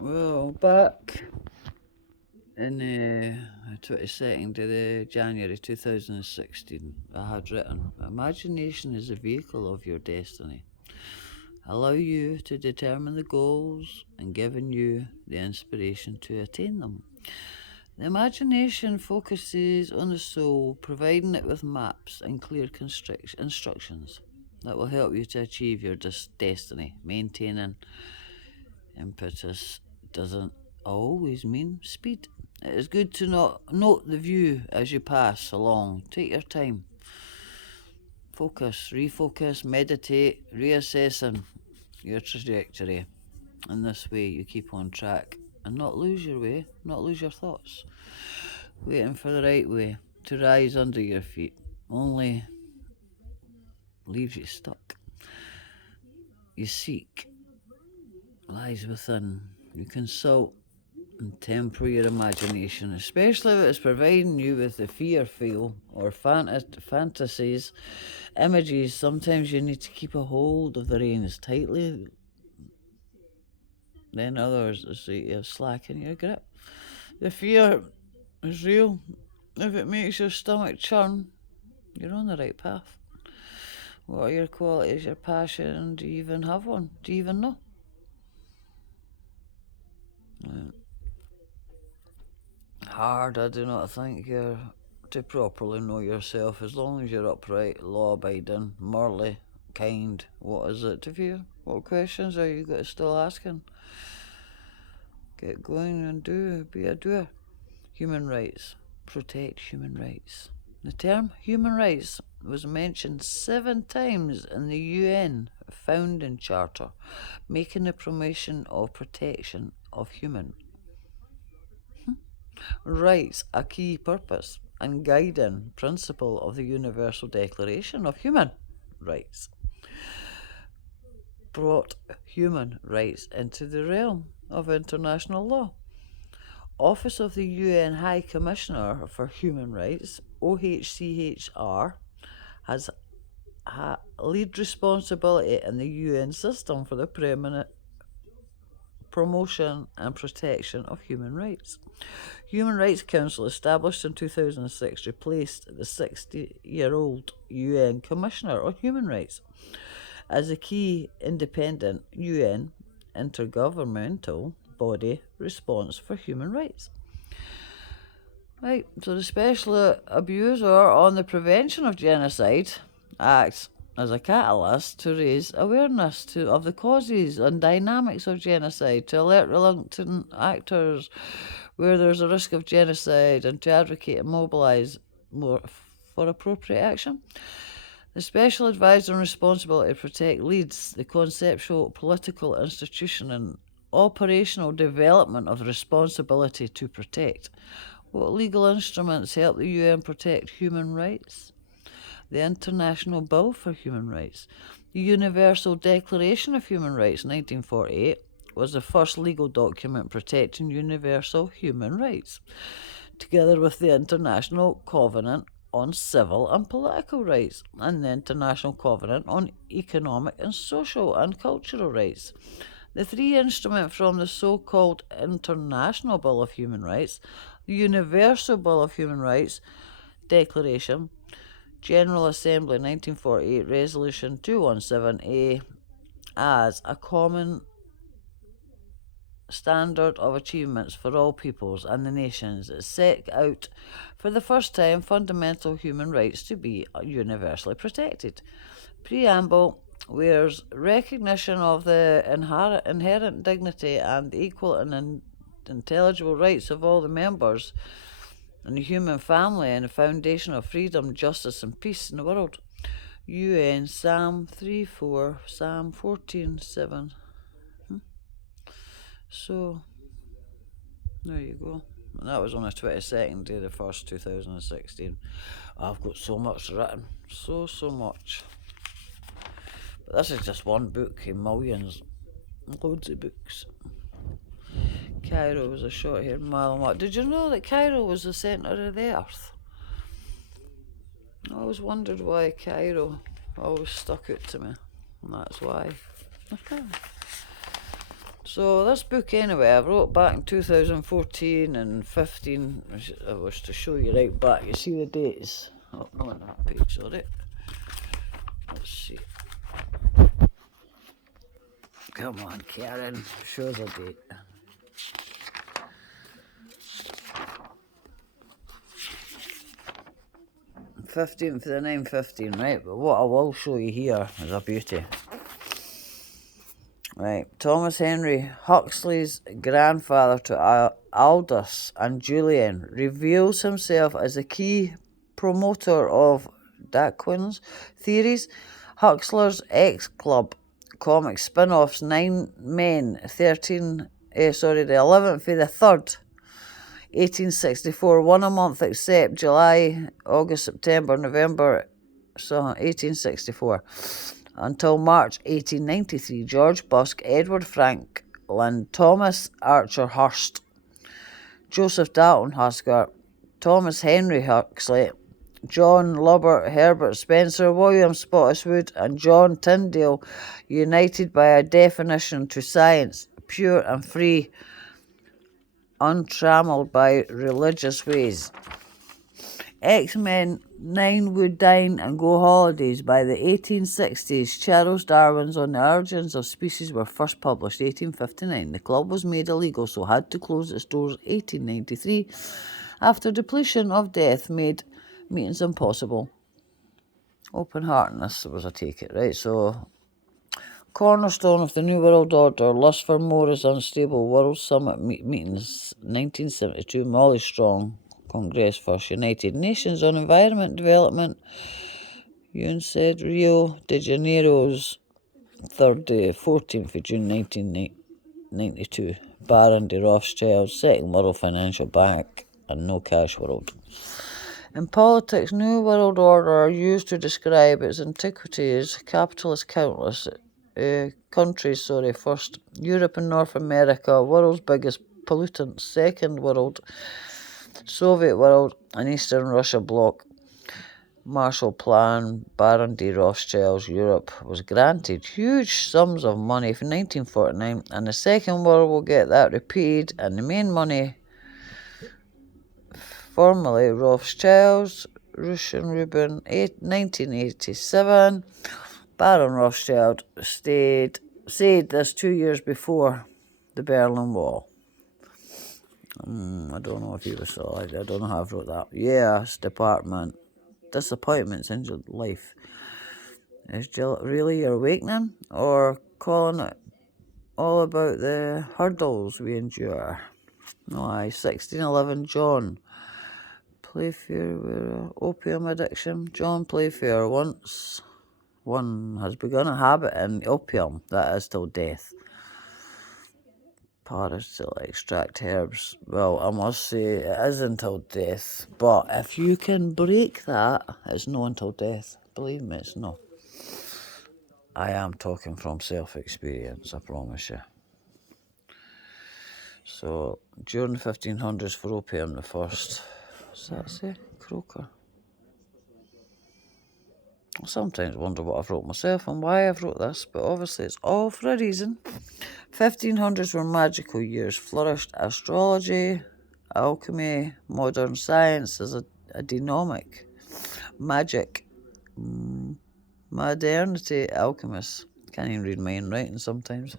Well, back in the 22nd of the January 2016, I had written, "Imagination is a vehicle of your destiny. Allow you to determine the goals and giving you the inspiration to attain them. The imagination focuses on the soul, providing it with maps and clear instructions that will help you to achieve your destiny. Maintaining impetus doesn't always mean speed. It is good to note the view as you pass along. Take your time. Focus, refocus, meditate, reassessing your trajectory. In this way, you keep on track and not lose your way, not lose your thoughts. Waiting for the right way to rise under your feet only leaves you stuck. You seek lies within. You consult and temper your imagination, especially if it's providing you with the fear feel or fantasies, images. Sometimes you need to keep a hold of the reins tightly, then others you slacken your grip. The fear is real. If it makes your stomach churn, you're on the right path. What are your qualities, your passion? Do you even have one? Do you even know? Hard, I do not think you're to properly know yourself. As long as you're upright, law-abiding, morally kind, what is it to fear? What questions are you still asking? Get going and be a doer. Human rights. Protect human rights. The term human rights was mentioned 7 times in the UN Founding Charter, making the promotion of protection of human rights a key purpose and guiding principle of the Universal Declaration of Human Rights. Brought human rights into the realm of international law. Office of the UN High Commissioner for Human Rights, OHCHR, has lead responsibility in the UN system for the permanent promotion and protection of human rights. Human Rights Council, established in 2006, replaced the 60-year-old UN Commissioner on Human Rights as a key independent UN intergovernmental body response for human rights. Right, so the Special Abuser on the Prevention of Genocide acts as a catalyst to raise awareness of the causes and dynamics of genocide, to alert reluctant actors where there's a risk of genocide, and to advocate and mobilise more for appropriate action. The Special Advisor on Responsibility to Protect leads the conceptual, political, institutional and operational development of the responsibility to protect. What legal instruments help the UN protect human rights? The International Bill for Human Rights. The Universal Declaration of Human Rights, 1948, was the first legal document protecting universal human rights, together with the International Covenant on Civil and Political Rights and the International Covenant on Economic and Social and Cultural Rights. The 3 instruments from the so-called International Bill of Human Rights, the Universal Bill of Human Rights Declaration, General Assembly 1948 Resolution 217A, as a common standard of achievements for all peoples and the nations, it set out for the first time fundamental human rights to be universally protected. Preamble wears recognition of the inherent dignity and equal and intelligible rights of all the members and the human family and the foundation of freedom, justice and peace in the world. UN Psalm 3:4, Psalm 14:7. So, there you go. And that was on the 22nd day of the 1st, 2016. I've got so much written. So much. But this is just one book in millions. Loads of books. Cairo was a short-haired mile mark. Did you know that Cairo was the centre of the earth? I always wondered why Cairo always stuck out to me. And that's why. Okay. So this book anyway, I wrote back in 2014 and 15. I was to show you right back. You see the dates? Oh, not on that page, sorry. Let's see. Come on, Karen, show the date. 15th to the 9:15, right? But what I will show you here is a beauty. Right, Thomas Henry Huxley's grandfather to Aldous and Julian reveals himself as a key promoter of Darwin's theories. Huxley's X-Club comic spin-offs 9 Men, the 11th of the 3rd, 1864, one a month except July, August, September, November, so 1864. Until March 1893, George Busk, Edward Franklin, Thomas Archer Hurst, Joseph Dalton Huxley, Thomas Henry Huxley, John Lubbock, Herbert Spencer, William Spottiswoode, and John Tyndale, united by a definition to science, pure and free, untrammeled by religious ways. X-Men 9 would dine and go holidays. By the 1860s, Charles Darwin's On the Origins of Species were first published, 1859. The club was made illegal, so had to close its doors, 1893, after depletion of death made meetings impossible. Open-heartedness was a take it, right? So, cornerstone of the New World Order, lust for more is unstable, World Summit meetings, 1972, Molly Strong, Congress First, United Nations on Environment Development, UNCED, Rio de Janeiro's 3rd day, 14th of June 1992, Baron de Rothschild, Second World Financial Bank, and No Cash World. In politics, New World Order are used to describe its antiquity as capitalist countless countries, first Europe and North America, world's biggest pollutants, second world, Soviet world, and Eastern Russia bloc. Marshall Plan, Baron de Rothschild's Europe was granted huge sums of money for 1949, and the Second World will get that repeated, and the main money, formerly Rothschilds, Russian Ruben, 1987, Baron Rothschild said this 2 years before the Berlin Wall. I don't know if you saw it. I don't know how I wrote that. Yes, department. Disappointments in your life. Is really your awakening, or calling it all about the hurdles we endure? No, 1611, John Playfair with opium addiction. John Playfair, once one has begun a habit in opium, that is till death. Paris to extract herbs. Well, I must say it is until death, but if you can break that, it's not until death. Believe me, it's not. I am talking from self-experience, I promise you. So, during the 1500s for opium, the first, what's that say? Croker. I sometimes wonder what I've wrote myself and why I've wrote this, but obviously it's all for a reason. 1500s were magical years, flourished astrology, alchemy, modern science as a dynamic, magic, modernity, alchemists. Can't even read my own writing sometimes.